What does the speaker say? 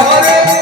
হরে